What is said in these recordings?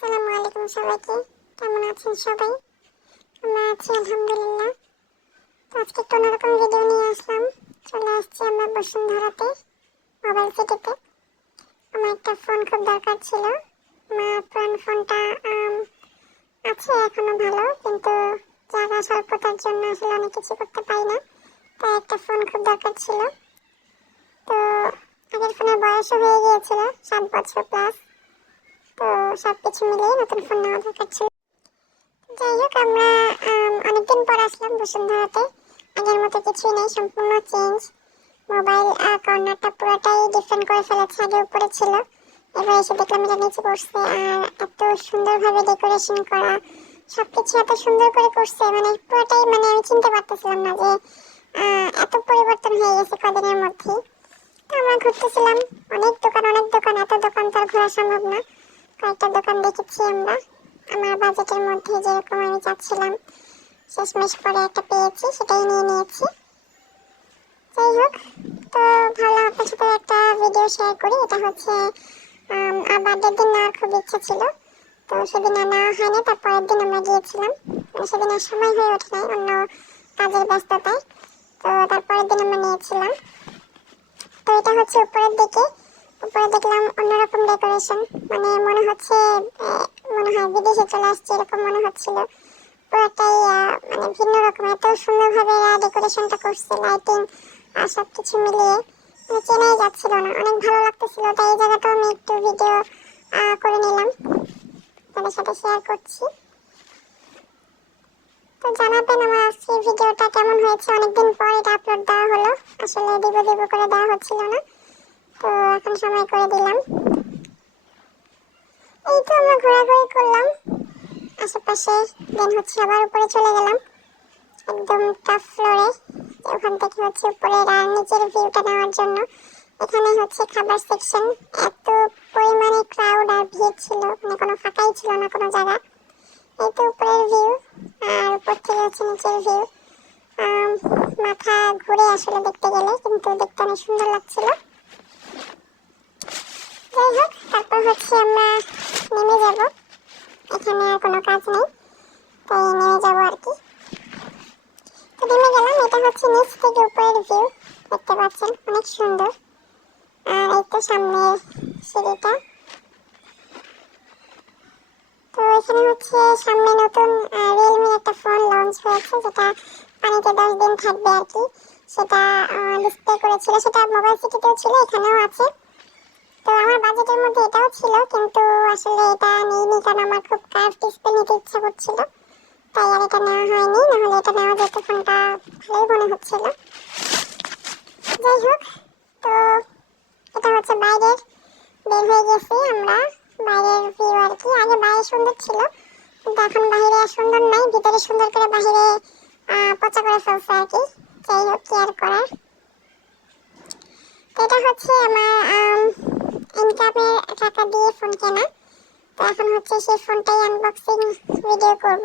আসসালামু আলাইকুম সবাইকে। কেমন আছেন সবাই? আমরা আছি, আলহামদুলিল্লাহ। আজকে একটু অন্যরকম ভিডিও নিয়ে আসলাম। চলে আসছি আমরা বসুন্ধরাতে মোবাইল সিটিতে আমার একটা ফোন খুব দরকার ছিল। আমার পুরান ফোনটা আছে এখনও ভালো, কিন্তু জায়গা স্বল্পতার জন্য আসলে অনেক কিছু করতে পারি না। তাই একটা ফোন খুব দরকার ছিল। তো আগের ফোনের বয়সও হয়ে গিয়েছিল, সাত বছর প্লাস তো সব কিছু মিলিয়ে নতুন ফোন নেওয়া দরকার ছিল যাই হোক আমরা অনেকদিন পর আসলাম বসুন্ধরাতে। আগের মতো কিছুই নেই, সম্পূর্ণ চেঞ্জ মোবাইল কর্নারটা পুরোটাই ডিফারেন্ট করে ফেলেছে, আগে উপরে ছিল। এবার এসে দেখলাম এটা নিচে করছে আর এত সুন্দরভাবে ডেকোরেশন করা। সবকিছু এত সুন্দর করে করছে মানে পুরোটাই মানে আমি চিনতে পারতেছিলাম না যে এত পরিবর্তন হয়ে গেছে কদিনের মধ্যেই। তো আমরা ঘুরতেছিলাম, অনেক দোকান অনেক দোকান, এত দোকান তো আর ঘোরা সম্ভব না। কয়েকটা দোকান দেখেছি আমরা। আমার বাজেটের মধ্যে যেরকম আমি চাচ্ছিলাম, শেষমেশ পরে একটা পেয়েছি, সেটাই নিয়ে নিয়েছি। যাই হোক, তো ভালো, আপনার সাথে একটা ভিডিও শেয়ার করি। এটা হচ্ছে বার্থডের দিন নেওয়ার খুব ইচ্ছা ছিল। তো সেদিন আর নেওয়া হয়নি, তারপরের দিন আমরা গিয়েছিলাম। মানে সেদিন আর সময় হয়ে ওঠে নাই অন্য কাজের ব্যস্ততায়। তো তারপরের দিন আমরা নিয়েছিলাম। তো এটা হচ্ছে উপরের দিকে। উপরে দেখলাম অন্যরকম ডেকোরেশন মানে মনে হচ্ছে মনে হয় বিদেশে চলে আসছে, এরকম মনে হচ্ছিল। পুরোটাই মানে ভিন্ন রকম এত সুন্দরভাবে ডেকোরেশনটা করছে লাইটিং আর সব কিছু মিলিয়ে। মানে চেনাই যাচ্ছিল না। অনেক ভালো লাগতেছিল, তাই এই জায়গাটাও আমি একটু ভিডিও করে নিলাম। তাদের সাথে শেয়ার করছি। তো জানাবেন আমার আজকের ভিডিওটা কেমন হয়েছে? অনেকদিন পর এটা আপলোড দেওয়া হলো। আসলে দিব দিব করে দেওয়া হচ্ছিল না। তো এখন সময় করে দিলাম। এই তো আমরা ঘোরাঘুরি করলাম। আশেপাশে দেন হচ্ছে আবার উপরে চলে গেলাম। একদম টপ ফ্লোরে ওখান থেকে হচ্ছে উপরের আর নিচের ভিউটা নেওয়ার জন্য। এখানে হচ্ছে খাবার সেকশন এত পরিমাণে ক্রাউড আর ভিড় ছিল। মানে কোনো ফাঁকাই ছিল না কোনো জায়গা। এই তো উপরের ভিউ আর উপর থেকে হচ্ছে নিচের ভিউ মাথা ঘুরে আসলে দেখতে গেলে। কিন্তু দেখতে অনেক সুন্দর লাগছিল। যাই হোক, তারপর হচ্ছে আমরা নেমে যাব। এখানে আর কোনো কাজ নেই, তাই নেমে যাব আর কি। তো নেমে গেলাম, এটা হচ্ছে নিচ থেকে উপরের ভিউ দেখতে পাচ্ছেন, অনেক সুন্দর। আর এই তো সামনে সিঁড়িটা। তো এখানে হচ্ছে সামনে নতুন রিয়েলমির একটা ফোন লঞ্চ হয়েছে, যেটা পানিতে দশ দিন থাকবে আর কি। সেটা ডিসপ্লে করেছিল, সেটা মোবাইল সিটিতেও ছিল, এখানেও আছে। কিন্তু আসলে এটা নিইনি কারণ আমার খুব কার্ভ ডিসপ্লে নিতে ইচ্ছা করছিল। তাই আর এটা নেওয়া হয়নি নাহলে এটা নেওয়া যেত ফোনটা ভালোই মনে হচ্ছিল। যাই হোক, তো এটা হচ্ছে বাইরের, বের হয়ে গেছি আমরা, বাইরের ভিউ আর কি। আগে বাইরে সুন্দর ছিল, কিন্তু এখন বাইরে আর সুন্দর নাই, ভিতরে সুন্দর করে বাইরে পচা করে ফেলছে আর কি। যাই হোক, কি আর করার। এটা হচ্ছে আমার ইনকামের টাকা দিয়ে ফোন কেনা। তো এখন হচ্ছে সেই ফোনটাই আনবক্সিং ভিডিও করব।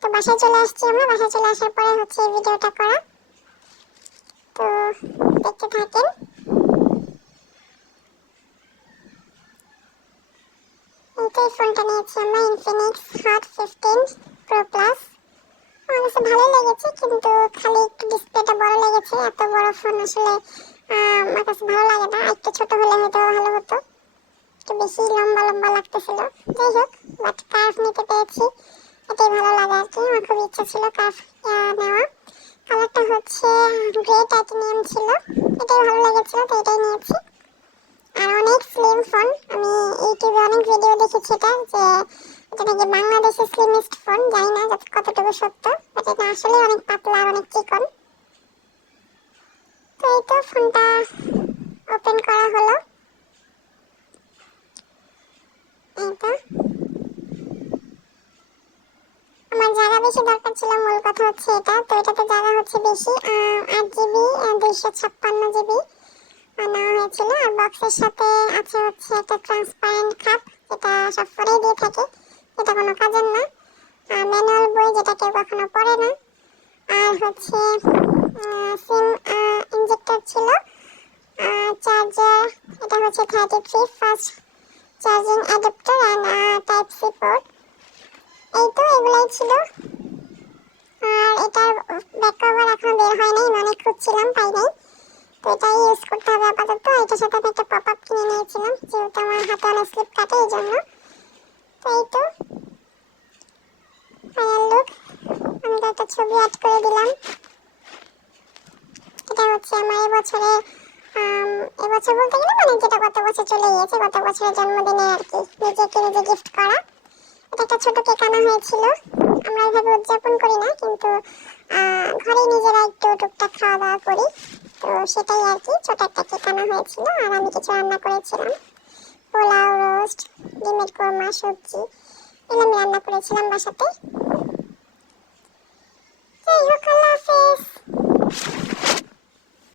তো বাসায় চলে আসছি আমরা। বাসায় চলে আসার পরে হচ্ছে এই ভিডিওটা করা। তো দেখতে থাকেন। এইটাই ফোনটা নিয়েছি আমরা Infinix hot fifteen pro plus আমার কাছে ভালো লেগেছে, কিন্তু খালি একটু ডিসপ্লেটা বড় লেগেছে। এত বড় ফোন আসলে আমার কাছে ভালো লাগে না। একটু ছোট হলে হয়তো ভালো হতো। একটু বেশি লম্বা লম্বা লাগতেছিল। যাই হোক বাট কার্ভ নিতে পেরেছি। এটাই ভালো লাগে আর কি। আমার খুব ইচ্ছা ছিল কার্ভ নেওয়া। কালারটা হচ্ছে গ্রে টাইটানিয়াম ছিল। এটাই ভালো লেগেছিল, তো এটাই নিয়েছি। আর অনেক স্লিম ফোন আমি ইউটিউবে অনেক ভিডিও দেখেছি এটা, যে এটা নাকি বাংলাদেশের স্লিমেস্ট ফোন জানি না কতটুকু সত্য বাট এটা আসলে অনেক পাতলা আর অনেক চিকন। তো এই তো ফোনটা ওপেন করা হলো। আমার জায়গা বেশি দরকার ছিল, মূল কথা হচ্ছে এটা। তো এটাতে জায়গা হচ্ছে বেশি আট জিবি দুইশো ছাপ্পান্ন জিবি নেওয়া হয়েছিল। আর বক্সের সাথে আছে হচ্ছে একটা ট্রান্সপারেন্ট কাপ যেটা সব ফোনেই দিয়ে থাকে। এটা কোনো কাজের না। ম্যানুয়াল বই যেটা কেউ কখনো পড়ে না। আর হচ্ছে হচ্ছে thirty three fast charging adapter and type C port এই তো এগুলাই ছিল। আর এটার ব্যাক কভার এখনও বের হয় নাই মানে খুঁজছিলাম, পাই নাই। তো এটাই ইউজ করতে হবে আপাতত। এটার সাথে আমি একটা পপ আপ কিনে নিয়েছিলাম, যেহেতু আমার হাতে অনেক স্লিপ কাটে, এই জন্য। তো এই তো। ফাইনাল লুক আমি তো একটা ছবি অ্যাড করে দিলাম। এটা হচ্ছে আমার এবছরে এবছর বলতে গেলে মানে যেটা গত বছর চলে গিয়েছে, গত বছরের জন্মদিনে আর কি, নিজেকে নিজে গিফট করা। এটা একটা ছোট কেক আনা হয়েছিল। আমরা এভাবে উদযাপন করি না, কিন্তু ঘরে নিজেরা একটু টুকটাক খাওয়া দাওয়া করি। তো সেটাই আর কি, ছোট একটা কেক আনা হয়েছিল, আর আমি কিছু রান্না করেছিলাম। পোলাও, রোস্ট, ডিমের কোরমা, সবজি এগুলো আমি রান্না করেছিলাম বাসাতে। যাই হোক